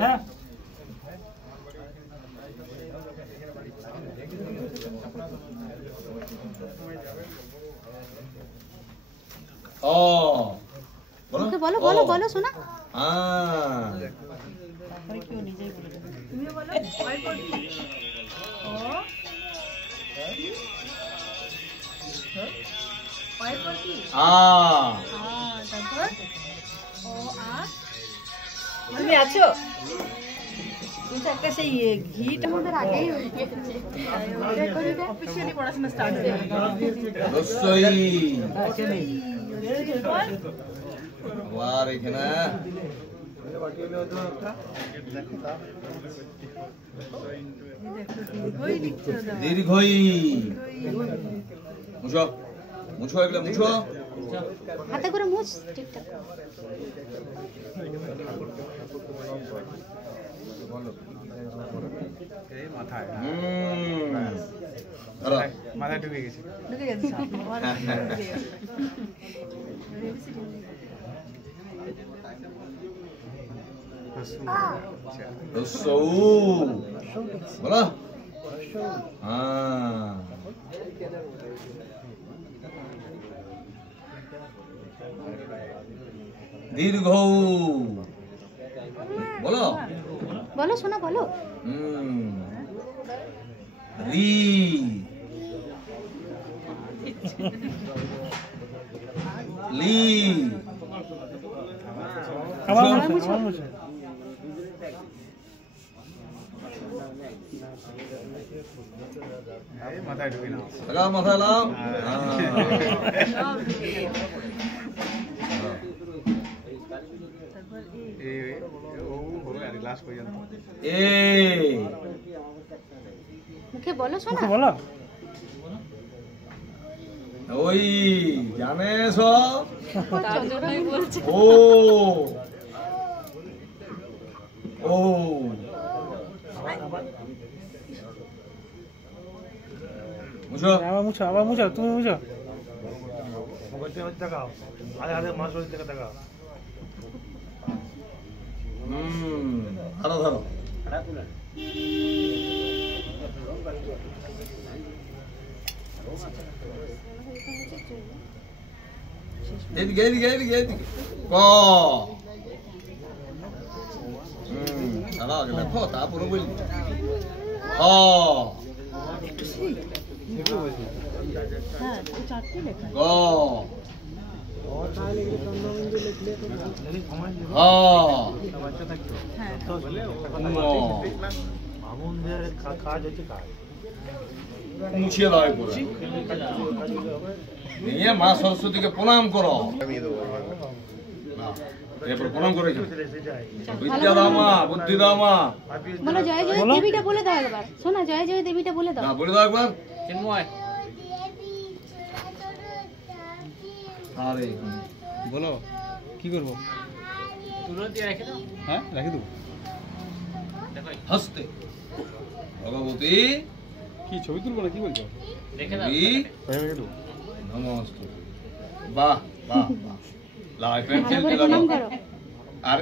হ্যাঁ ও বলো বলো বলো শোনা। কেউ নিজেই বলে দেবে। তুমিও বলো ভয় করবি। ও ভয় করবি। তারপর ও তুমি আছো? তুমি তো একটা সেই ঘিটা আমাদের আগেই অফিসিয়ালি পড়াশোনা স্টার্ট হয়ে গেছে। আবার এখানে দীর্ঘই মুছো মুছো এগুলো মুছো হাতে করে মুছ ঠিকঠাক। মাথায় ঢুকে গেছে বলো দীর্ঘ বলো বলো শোনা বলো। রি লি মাথায় ঢুকে না মাথায় লাও মুখে বলো শোনা বলো। ওই জানে সব ও ও মুছো আবার মুছো আবার মুছো তুমি মুছো। দেখাও আরে আরে মাছ দেখাও ধরো ধরো এদিকে এদিকে এদিকে এদিকে ক দাঁড়াও আগে দেখো তারপরে বলি হ গ মুছিয়ে দাও নিয়ে মা সরস্বতীকে প্রণাম করো। এরপর প্রণাম করে বিদ্যা দাও মা বুদ্ধি দাও মা। বলো জয় জয় দেবীটা বলে দাও একবার শোনা। জয় জয় দেবীটা বলে দাও। বলে দাও একবার। আরে বলো কি করবো? তুরন্ত রেখে দাও। হ্যাঁ রেখে দেবো। হস্তে ভগবতী কি ছবি তুলবো না কি বলছো? রেখে দাও। নমস্তে বাহ বাহ বাহ লাইফ প্রণাম করো। আর